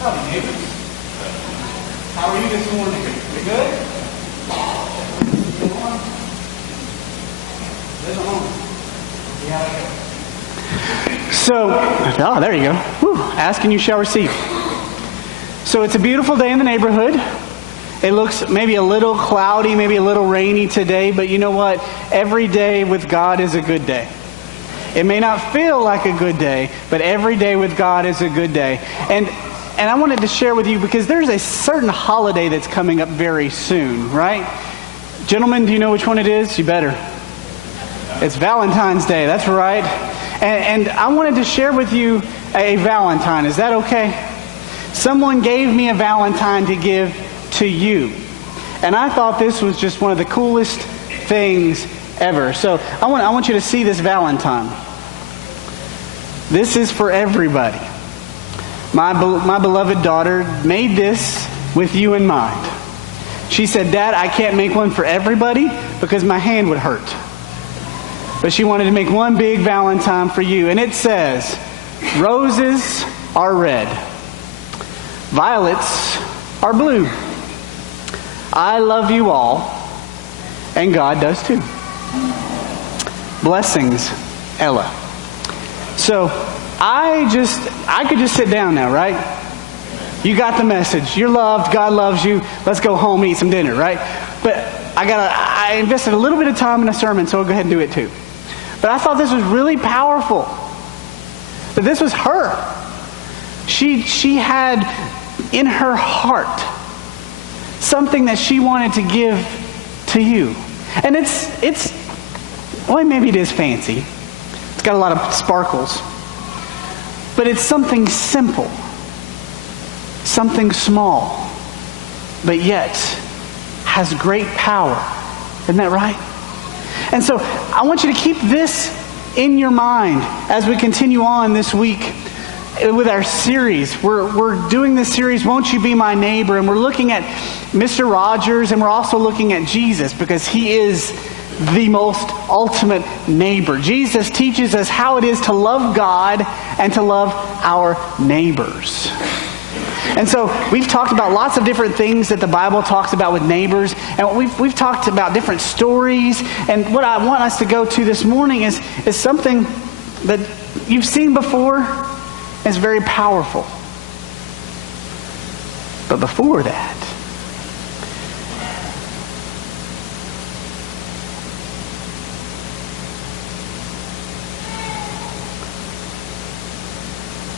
Howdy, neighbors. How are you this morning? You good? Live home. Yeah. So, there you go. Whew. Ask and you shall receive. So it's a beautiful day in the neighborhood. It looks maybe a little cloudy, maybe a little rainy today, but you know what? Every day with God is a good day. It may not feel like a good day, but every day with God is a good day. And I wanted to share with you because there's a certain holiday that's coming up very soon, right? Gentlemen, do you know which one it is? You better. It's Valentine's Day, that's right. And I wanted to share with you a Valentine. Is that okay? Someone gave me a Valentine to give to you. And I thought this was just one of the coolest things ever. So I want you to see this Valentine. This is for everybody. My beloved daughter made this with you in mind. She said, "Dad, I can't make one for everybody because my hand would hurt." But she wanted to make one big Valentine for you. And it says, "Roses are red. Violets are blue. I love you all, and God does too. Blessings, Ella." So I could just sit down now, right? You got the message. You're loved. God loves you. Let's go home and eat some dinner, right? But I invested a little bit of time in a sermon, so I'll go ahead and do it too. But I thought this was really powerful. That this was her. She had in her heart something that she wanted to give to you. And well, maybe it is fancy. It's got a lot of sparkles. But it's something simple. Something small. But yet has great power. Isn't that right? And so I want you to keep this in your mind as we continue on this week with our series. We're doing this series, Won't You Be My Neighbor? And we're looking at Mr. Rogers, and we're also looking at Jesus because he is the most ultimate neighbor. Jesus teaches us how it is to love God and to love our neighbors. And so we've talked about lots of different things that the Bible talks about with neighbors, and we've talked about different stories. And what I want us to go to this morning is something that you've seen before. It's very powerful. But before that,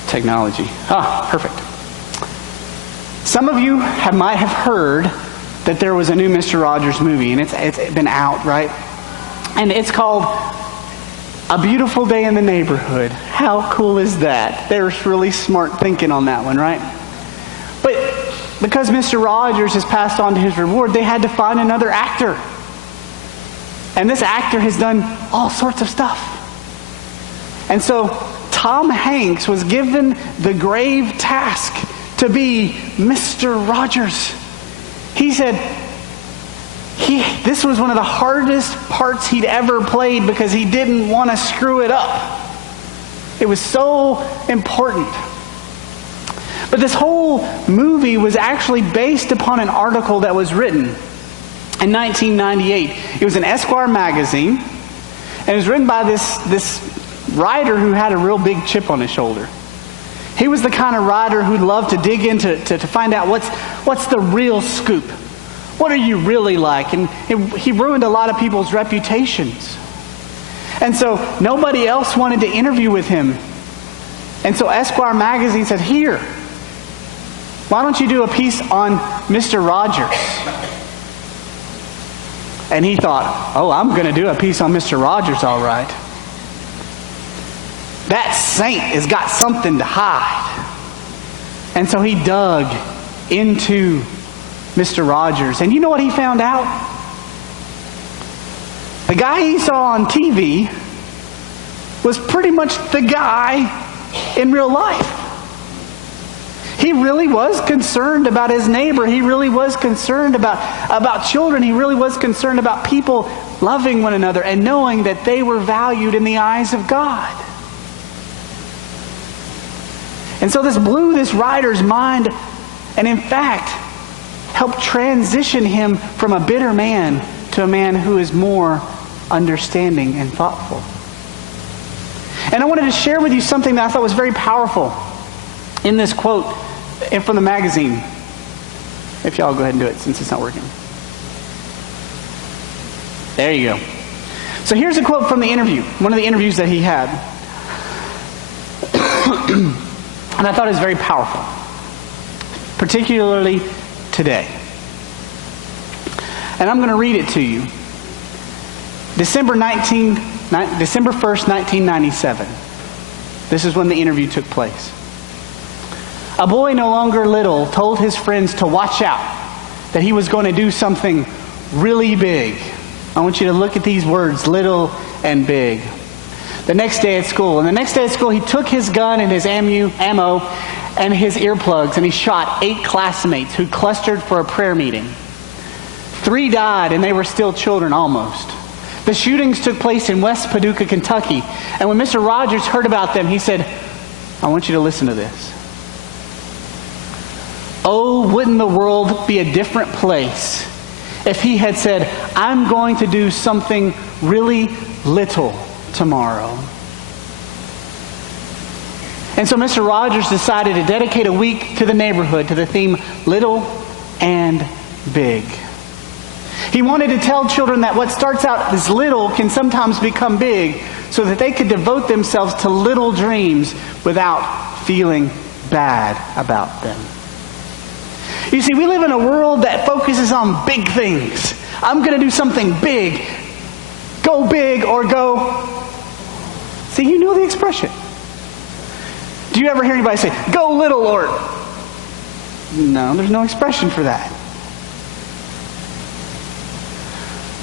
technology. Perfect. Some of you might have heard that there was a new Mr. Rogers movie, and it's been out, right? And it's called A Beautiful Day in the Neighborhood. How cool is that? There's really smart thinking on that one, right? But because Mr. Rogers has passed on to his reward, they had to find another actor. And this actor has done all sorts of stuff. And so Tom Hanks was given the grave task to be Mr. Rogers. He said this was one of the hardest parts he'd ever played because he didn't want to screw it up. It was so important. But this whole movie was actually based upon an article that was written in 1998. It was in Esquire magazine, and it was written by this writer who had a real big chip on his shoulder. He was the kind of writer who'd love to dig into to find out what's the real scoop. What are you really like? And he ruined a lot of people's reputations. And so nobody else wanted to interview with him. And so Esquire magazine said, "Here, why don't you do a piece on Mr. Rogers?" And he thought, "Oh, I'm going to do a piece on Mr. Rogers, all right. That saint has got something to hide." And so he dug into Mr. Rogers. And you know what he found out? The guy he saw on TV was pretty much the guy in real life. He really was concerned about his neighbor. He really was concerned about children. He really was concerned about people loving one another and knowing that they were valued in the eyes of God. And so this blew this writer's mind, and in fact, helped transition him from a bitter man to a man who is more understanding and thoughtful. And I wanted to share with you something that I thought was very powerful in this quote from the magazine. If y'all go ahead and do it since it's not working. There you go. So here's a quote from the interview, one of the interviews that he had. And I thought it was very powerful, particularly today. And I'm going to read it to you. December 1st, 1997. This is when the interview took place. A boy no longer little told his friends to watch out, that he was going to do something really big. I want you to look at these words, little and big. The next day at school, he took his gun and his ammo and his earplugs, and he shot 8 classmates who clustered for a prayer meeting. 3 died, and they were still children almost. The shootings took place in West Paducah, Kentucky. And when Mr. Rogers heard about them, he said, I want you to listen to this. Oh, wouldn't the world be a different place if he had said, I'm going to do something really little tomorrow. And so Mr. Rogers decided to dedicate a week to the neighborhood to the theme, Little and Big. He wanted to tell children that what starts out as little can sometimes become big, so that they could devote themselves to little dreams without feeling bad about them. You see, we live in a world that focuses on big things. I'm going to do something big. Go big or go... See, you know the expression. Do you ever hear anybody say, go little or... No, there's no expression for that.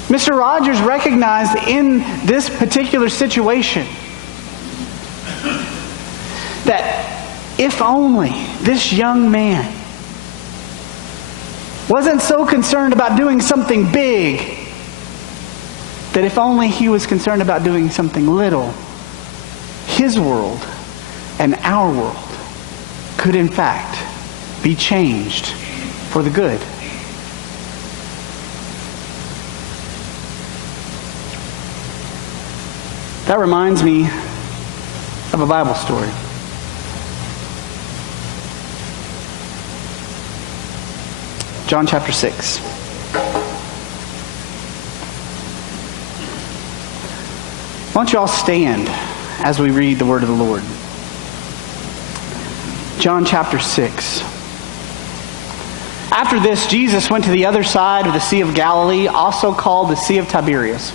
Mr. Rogers recognized in this particular situation that if only this young man wasn't so concerned about doing something big, that if only he was concerned about doing something little, his world and our world could in fact be changed for the good. That reminds me of a Bible story. John chapter 6. Why don't you all stand as we read the word of the Lord? John chapter 6. After this, Jesus went to the other side of the Sea of Galilee, also called the Sea of Tiberias.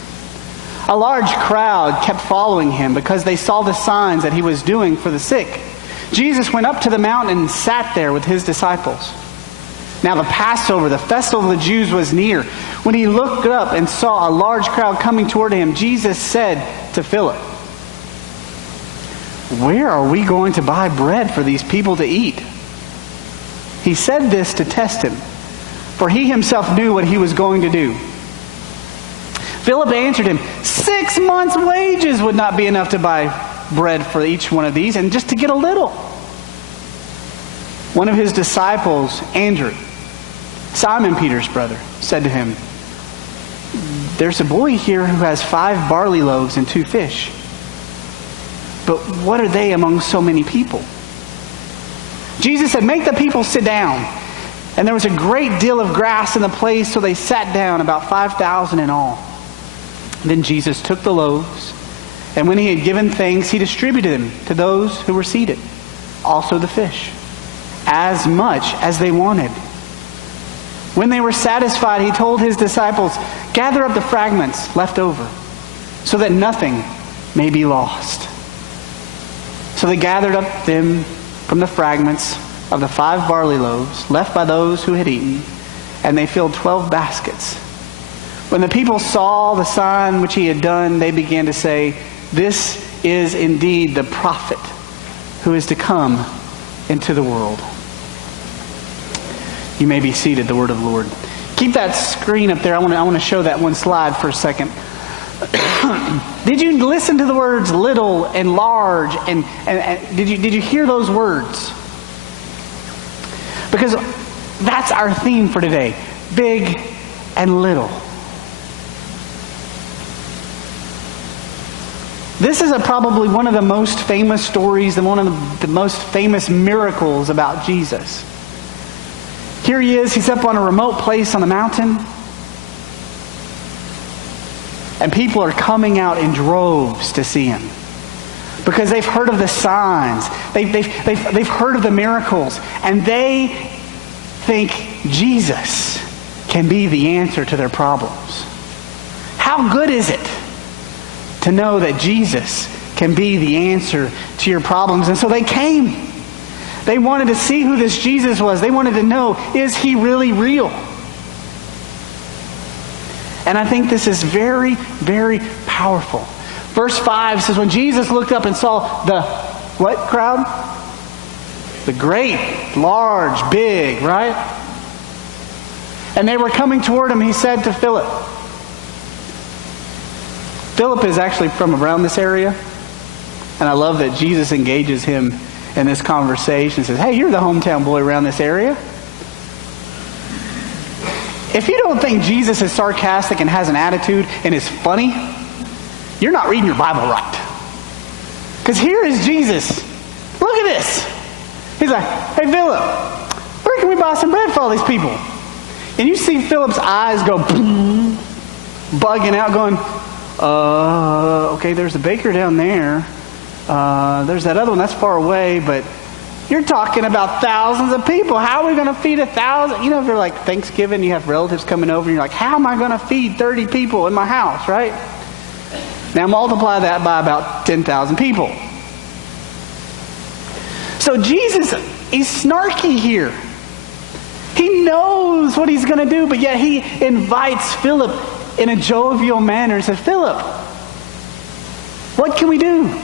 A large crowd kept following him because they saw the signs that he was doing for the sick. Jesus went up to the mountain and sat there with his disciples. Now the Passover, the festival of the Jews, was near. When he looked up and saw a large crowd coming toward him, Jesus said to Philip, "Where are we going to buy bread for these people to eat?" He said this to test him, for he himself knew what he was going to do. Philip answered him, 6 months' wages would not be enough to buy bread for each one of these, and just to get a little. One of his disciples, Andrew, Simon Peter's brother, said to him, "There's a boy here who has 5 barley loaves and 2 fish. But what are they among so many people?" Jesus said, "Make the people sit down." And there was a great deal of grass in the place, so they sat down, about 5,000 in all. Then Jesus took the loaves, and when he had given thanks, he distributed them to those who were seated, also the fish, as much as they wanted. When they were satisfied, he told his disciples, "Gather up the fragments left over, so that nothing may be lost." So they gathered up them from the fragments of the 5 barley loaves left by those who had eaten, and they filled 12 baskets. When the people saw the sign which he had done, they began to say, "This is indeed the prophet who is to come into the world." You may be seated, the word of the Lord. Keep that screen up there. I want to show that one slide for a second. Did you listen to the words little and large? And did you hear those words? Because that's our theme for today. Big and little. This is probably one of the most famous stories and one of the most famous miracles about Jesus. Here he is. He's up on a remote place on the mountain. And people are coming out in droves to see him. Because they've heard of the signs. They've heard of the miracles. And they think Jesus can be the answer to their problems. How good is it to know that Jesus can be the answer to your problems? And so they came. They wanted to see who this Jesus was. They wanted to know, is he really real? And I think this is very, very powerful. Verse 5 says, when Jesus looked up and saw the, what crowd? The great, large, big, right? And they were coming toward him, he said to Philip. Philip is actually from around this area. And I love that Jesus engages him in this conversation. He says, hey, you're the hometown boy around this area. If you don't think Jesus is sarcastic and has an attitude and is funny, you're not reading your Bible right. Because here is Jesus. Look at this. He's like, hey, Philip, where can we buy some bread for all these people? And you see Philip's eyes go bugging out, going, okay, there's a baker down there. There's that other one that's far away, but you're talking about thousands of people. How are we going to feed 1,000? You know, if you're like Thanksgiving, you have relatives coming over, and you're like, how am I going to feed 30 people in my house, right? Now multiply that by about 10,000 people. So Jesus, he's snarky here. He knows what he's going to do, but yet he invites Philip in a jovial manner and says, Philip, what can we do?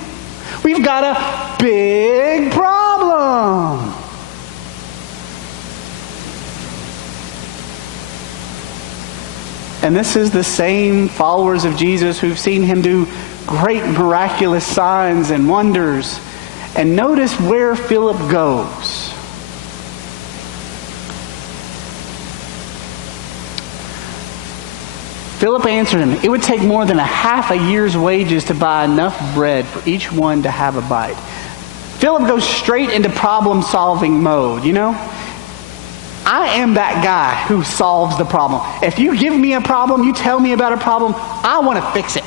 We've got a big problem. And this is the same followers of Jesus who've seen him do great miraculous signs and wonders. And notice where Philip goes. Philip answered him, it would take more than a half a year's wages to buy enough bread for each one to have a bite. Philip goes straight into problem-solving mode, you know? I am that guy who solves the problem. If you give me a problem, you tell me about a problem, I want to fix it.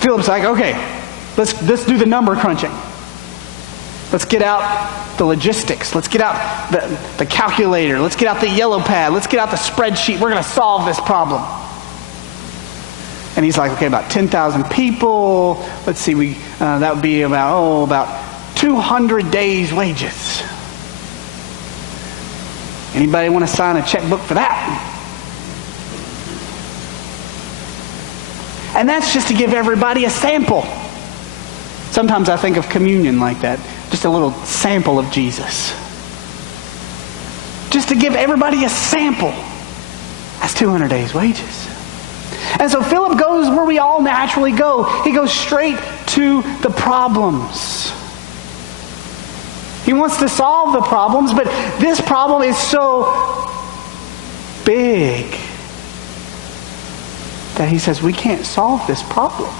Philip's like, okay, let's do the number crunching. Let's get out the logistics. Let's get out the calculator. Let's get out the yellow pad. Let's get out the spreadsheet. We're going to solve this problem. And he's like, okay, about 10,000 people. Let's see, that would be about 200 days' wages. Anybody want to sign a checkbook for that? And that's just to give everybody a sample. Sometimes I think of communion like that. Just a little sample of Jesus. Just to give everybody a sample. That's 200 days' wages. And so Philip goes where we all naturally go. He goes straight to the problems. He wants to solve the problems, but this problem is so big that he says we can't solve this problem.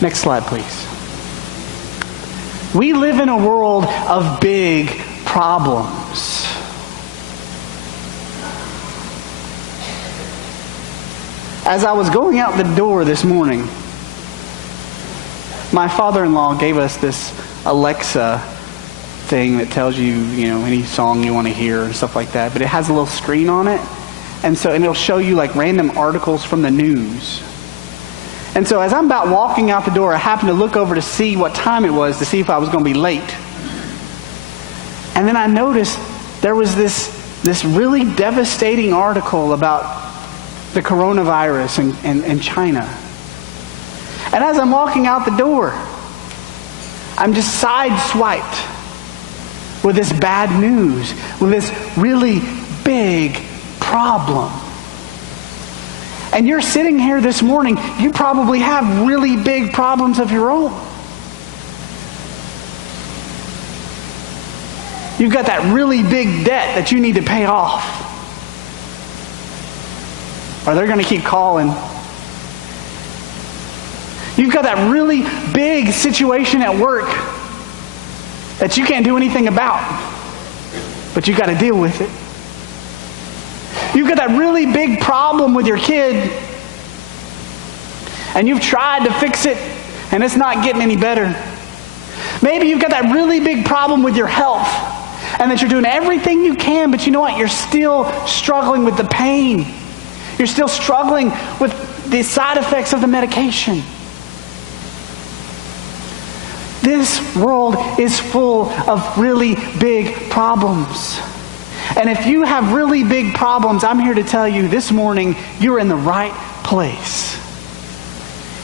Next slide, please. We live in a world of big problems. As I was going out the door this morning, my father-in-law gave us this Alexa thing that tells you, any song you want to hear and stuff like that. But it has a little screen on it. And it'll show you like random articles from the news. And so as I'm about walking out the door, I happened to look over to see what time it was to see if I was going to be late. And then I noticed there was this really devastating article about the coronavirus in China. And as I'm walking out the door, I'm just sideswiped with this bad news, with this really big problem. And you're sitting here this morning, you probably have really big problems of your own. You've got that really big debt that you need to pay off. Or they're going to keep calling. You've got that really big situation at work that you can't do anything about, but you've got to deal with it. You've got that really big problem with your kid, and you've tried to fix it, and it's not getting any better. Maybe you've got that really big problem with your health, and that you're doing everything you can, but you know what? You're still struggling with the pain. You're still struggling with the side effects of the medication. This world is full of really big problems. And if you have really big problems, I'm here to tell you this morning, you're in the right place.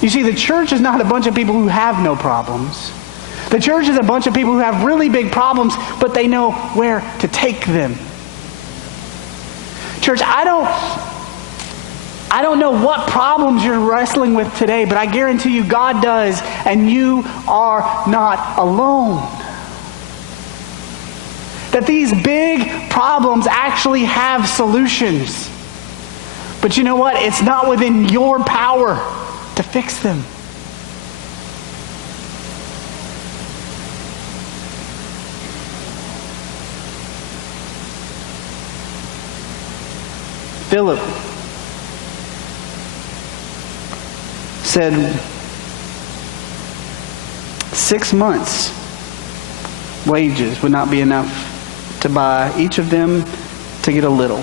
You see, the church is not a bunch of people who have no problems. The church is a bunch of people who have really big problems, but they know where to take them. Church, I don't know what problems you're wrestling with today, but I guarantee you God does, and you are not alone. That these big problems actually have solutions. But you know what? It's not within your power to fix them. Philip said 6 months' wages would not be enough to buy each of them to get a little.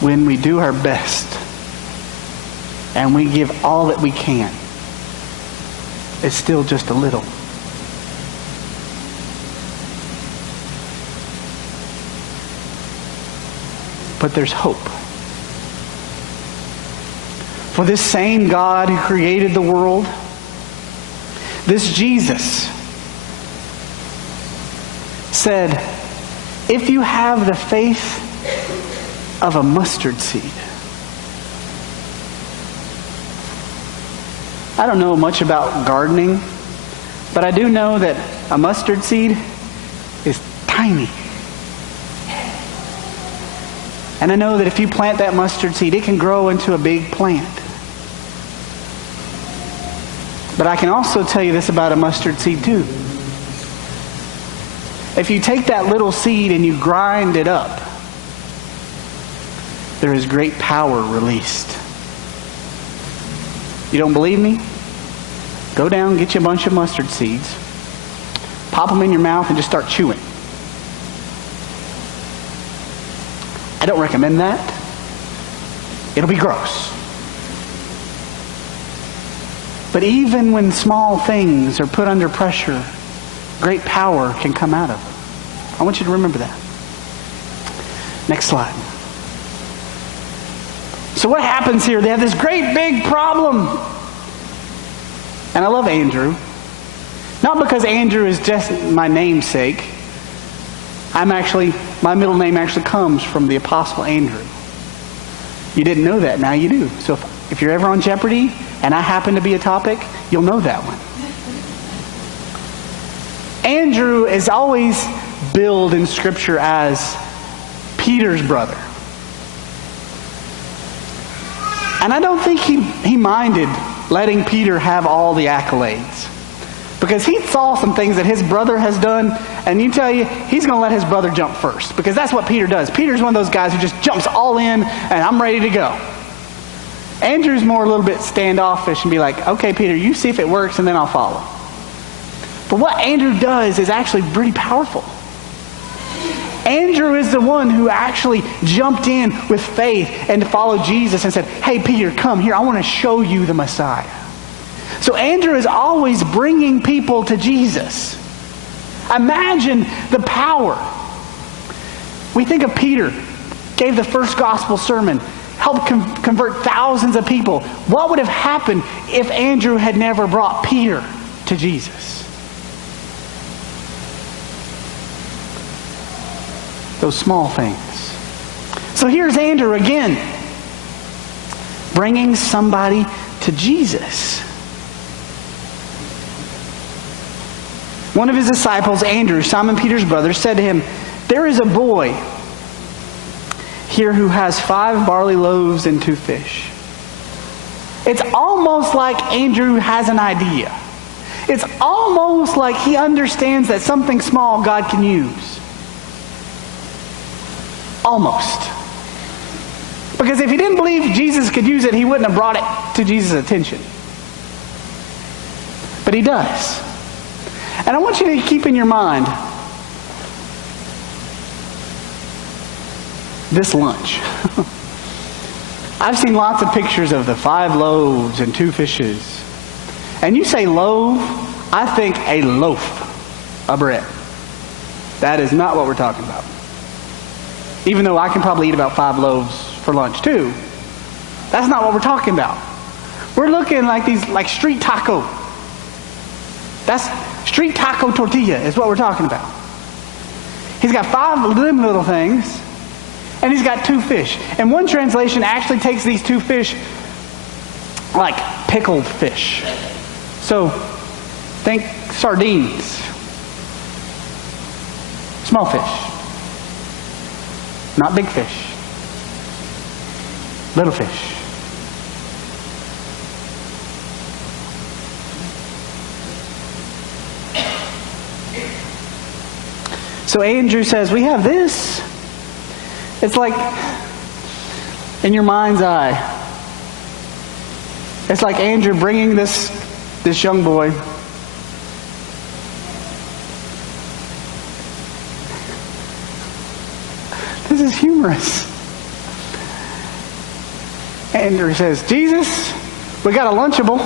When we do our best and we give all that we can, it's still just a little. But there's hope. For this same God who created the world, this Jesus, said, if you have the faith of a mustard seed. I don't know much about gardening, but I do know that a mustard seed is tiny. And I know that if you plant that mustard seed, it can grow into a big plant. But I can also tell you this about a mustard seed too. If you take that little seed and you grind it up, there is great power released. You don't believe me? Go down, get you a bunch of mustard seeds, pop them in your mouth, and just start chewing. I don't recommend that. It'll be gross. But even when small things are put under pressure, great power can come out of them. I want you to remember that. Next slide. So what happens here? They have this great big problem. And I love Andrew. Not because Andrew is just my namesake. My middle name actually comes from the Apostle Andrew. You didn't know that, now you do. So if you're ever on Jeopardy and I happen to be a topic, you'll know that one. Andrew is always billed in Scripture as Peter's brother. And I don't think he minded letting Peter have all the accolades. Because he saw some things that his brother has done, and you tell you, he's going to let his brother jump first. Because that's what Peter does. Peter's one of those guys who just jumps all in, and I'm ready to go. Andrew's more a little bit standoffish and be like, okay, Peter, you see if it works, and then I'll follow. But what Andrew does is actually pretty powerful. Andrew is the one who actually jumped in with faith and to follow Jesus and said, hey, Peter, come here. I want to show you the Messiah. So Andrew is always bringing people to Jesus. Imagine the power. We think of Peter, gave the first gospel sermon, helped convert thousands of people. What would have happened if Andrew had never brought Peter to Jesus? Those small things. So here's Andrew again, bringing somebody to Jesus. One of his disciples, Andrew, Simon Peter's brother, said to him, "There is a boy here who has 5 barley loaves and 2 fish." It's almost like Andrew has an idea. It's almost like he understands that something small God can use. Almost. Because if he didn't believe Jesus could use it, he wouldn't have brought it to Jesus' attention. But he does. And I want you to keep in your mind this lunch. I've seen lots of pictures of the 5 loaves and 2 fishes. And you say loaf, I think a loaf of bread. That is not what we're talking about. Even though I can probably eat about 5 loaves for lunch too. That's not what we're talking about. We're looking like these, like street taco. That's street taco tortilla is what we're talking about. He's got 5 little things. And he's got 2 fish. And one translation actually takes these 2 fish like pickled fish. So think sardines. Small fish. Not big fish. Little fish. So Andrew says, we have this. It's like, in your mind's eye, it's like Andrew bringing this young boy. This is humorous. Andrew says, Jesus, we got a Lunchable.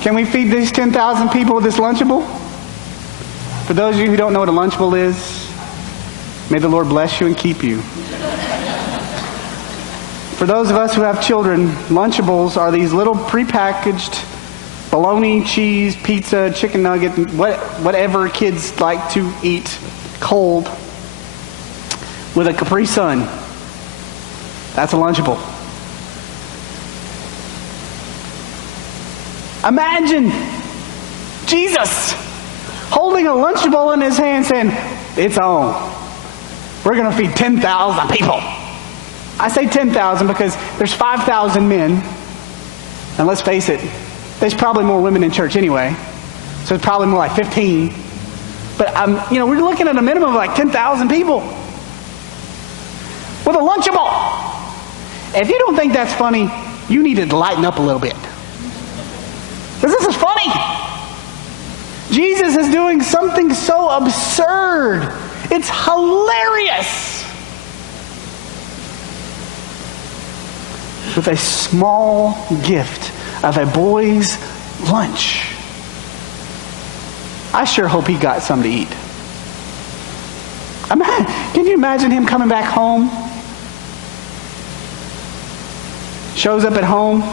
Can we feed these 10,000 people with this Lunchable? For those of you who don't know what a Lunchable is, may the Lord bless you and keep you. For those of us who have children, Lunchables are these little prepackaged bologna, cheese, pizza, chicken nugget, whatever kids like to eat cold with a Capri Sun. That's a Lunchable. Imagine Jesus holding a Lunchable in his hand saying, "It's on. We're going to feed 10,000 people." I say 10,000 because there's 5,000 men. And let's face it, there's probably more women in church anyway. So it's probably more like 15. But, we're looking at a minimum of like 10,000 people. With a Lunchable. If you don't think that's funny, you need to lighten up a little bit. Because this is funny. Jesus is doing something so absurd. It's hilarious. With a small gift of a boy's lunch. I sure hope he got some to eat. Can you imagine him coming back home? Shows up at home.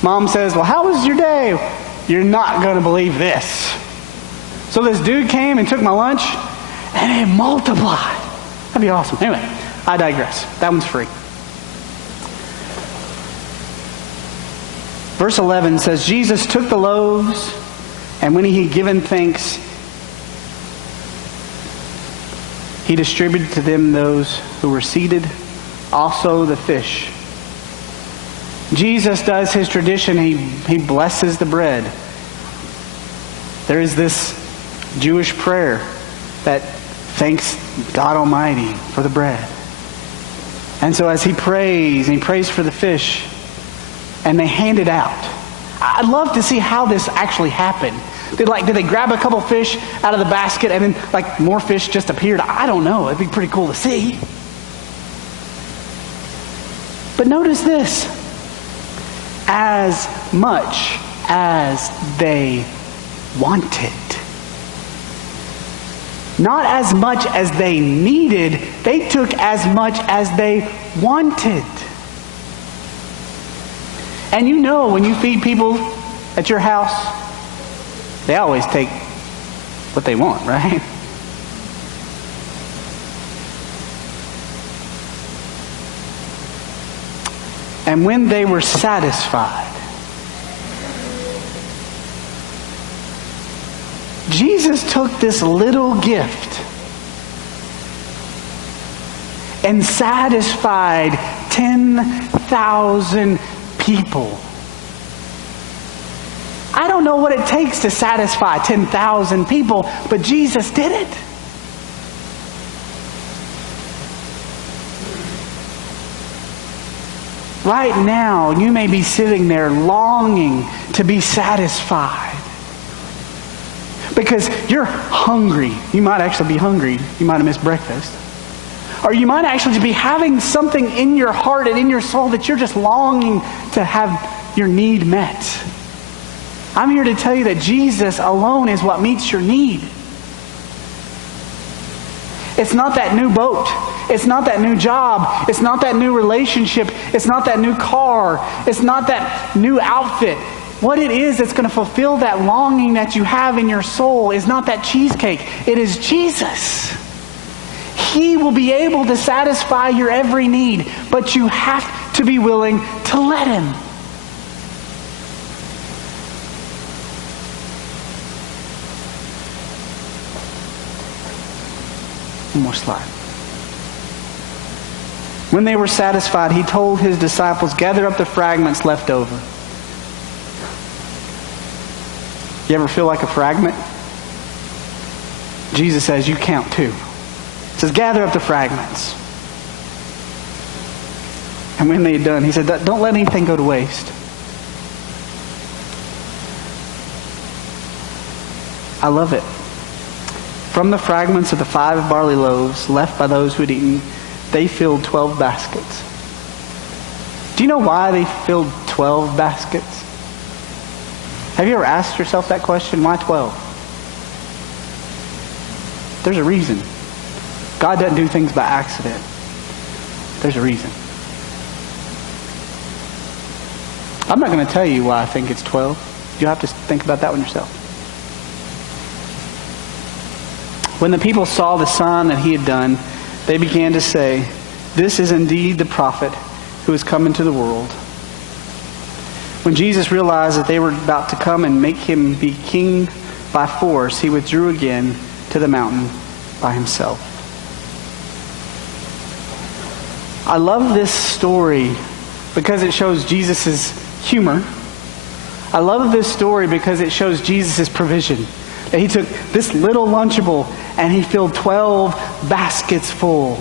Mom says, "Well, how was your day?" "You're not going to believe this. So this dude came and took my lunch, and it multiplied." That'd be awesome. Anyway, I digress. That one's free. Verse 11 says, Jesus took the loaves, and when he had given thanks, he distributed to them those who were seated, also the fish. Jesus does his tradition. He blesses the bread. There is this Jewish prayer that thanks God Almighty for the bread. And so as he prays, and he prays for the fish, and they hand it out. I'd love to see how this actually happened. Did they grab a couple fish out of the basket and then more fish just appeared? I don't know. It'd be pretty cool to see. But notice this. As much as they wanted. Not as much as they needed. They took as much as they wanted. And when you feed people at your house, they always take what they want, right? And when they were satisfied, Jesus took this little gift and satisfied 10,000 people. I don't know what it takes to satisfy 10,000 people, but Jesus did it. Right now, you may be sitting there longing to be satisfied because you're hungry. You might actually be hungry. You might have missed breakfast. Or you might actually be having something in your heart and in your soul that you're just longing to have your need met. I'm here to tell you that Jesus alone is what meets your need. It's not that new boat. It's not that new job. It's not that new relationship. It's not that new car. It's not that new outfit. What it is that's going to fulfill that longing that you have in your soul is not that cheesecake. It is Jesus. He will be able to satisfy your every need, but you have to be willing to let Him. One more slide. When they were satisfied, He told His disciples, gather up the fragments left over. You ever feel like a fragment? Jesus says, you count too. He says, gather up the fragments. And when they had done, He said, don't let anything go to waste. I love it. From the fragments of the 5 barley loaves left by those who had eaten, they filled 12 baskets. Do you know why they filled 12 baskets? Have you ever asked yourself that question? Why 12? There's a reason. God doesn't do things by accident. There's a reason. I'm not going to tell you why I think it's 12. You'll have to think about that one yourself. When the people saw the sign that He had done, they began to say, this is indeed the prophet who is come into the world. When Jesus realized that they were about to come and make Him be king by force, He withdrew again to the mountain by Himself. I love this story because it shows Jesus' humor. I love this story because it shows Jesus' provision. That He took this little Lunchable and He filled 12 baskets full.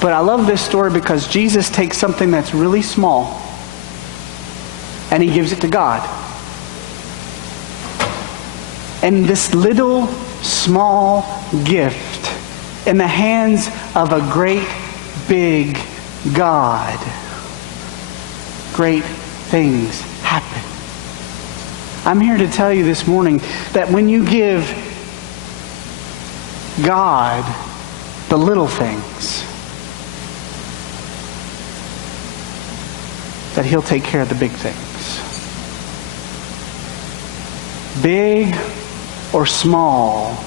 But I love this story because Jesus takes something that's really small and He gives it to God. And this little small gift in the hands of a great big God, great things happen. I'm here to tell you this morning that when you give God the little things, that He'll take care of the big things. Big or small,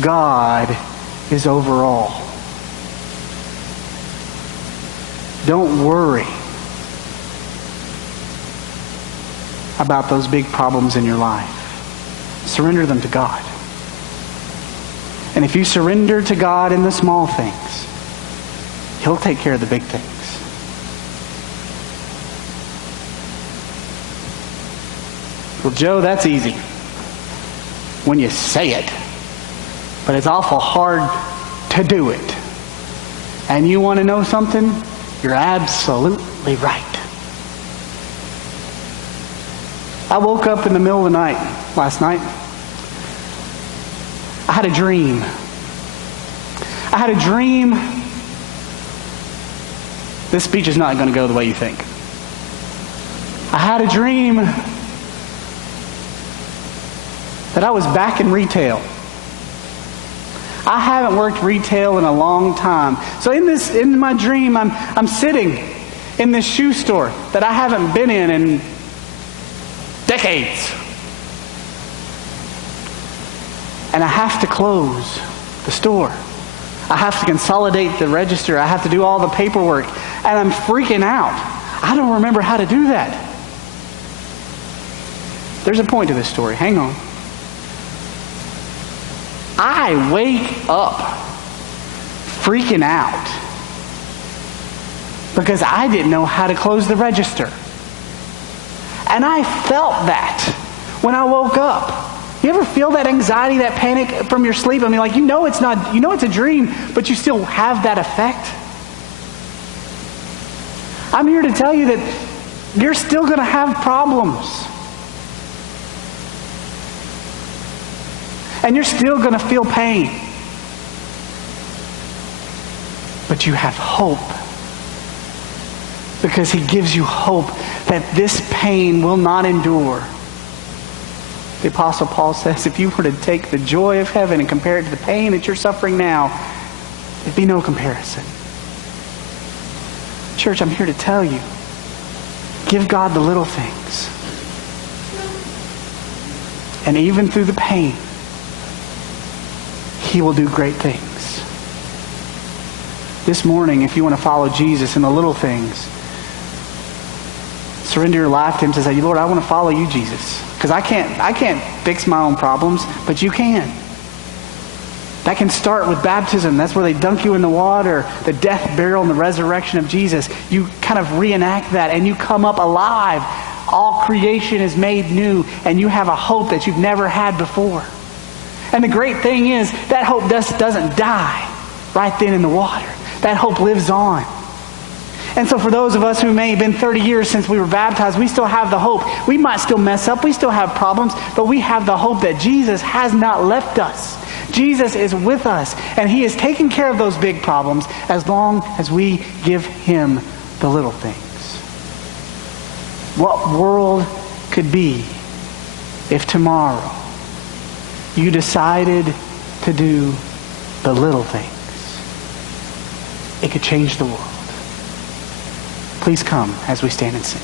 God is over all. Don't worry about those big problems in your life. Surrender them to God. And if you surrender to God in the small things, He'll take care of the big things. Well, Joe, that's easy when you say it, but it's awful hard to do it. And you want to know something? You're absolutely right. I woke up in the middle of the night last night. I had a dream. I had a dream. This speech is not going to go the way you think. I had a dream that I was back in retail. I haven't worked retail in a long time. So in my dream, I'm sitting in this shoe store that I haven't been in decades. And I have to close the store. I have to consolidate the register. I have to do all the paperwork. And I'm freaking out. I don't remember how to do that. There's a point to this story. Hang on. I wake up freaking out because I didn't know how to close the register. And I felt that when I woke up. You ever feel that anxiety, that panic from your sleep? I mean, like, you know it's a dream, but you still have that effect. I'm here to tell you that you're still going to have problems. And you're still going to feel pain. But you have hope. Because He gives you hope that this pain will not endure. The Apostle Paul says, if you were to take the joy of heaven and compare it to the pain that you're suffering now, there'd be no comparison. Church, I'm here to tell you, give God the little things. And even through the pain, He will do great things. This morning, if you want to follow Jesus in the little things, surrender your life to Him to say, Lord, I want to follow you, Jesus. Because I can't fix my own problems, but you can. That can start with baptism. That's where they dunk you in the water, the death, burial, and the resurrection of Jesus. You kind of reenact that, and you come up alive. All creation is made new, and you have a hope that you've never had before. And the great thing is, that hope doesn't die right then in the water. That hope lives on. And so for those of us who may have been 30 years since we were baptized, we still have the hope. We might still mess up. We still have problems. But we have the hope that Jesus has not left us. Jesus is with us. And He is taking care of those big problems as long as we give Him the little things. What world could be if tomorrow you decided to do the little things? It could change the world. Please come as we stand and sing.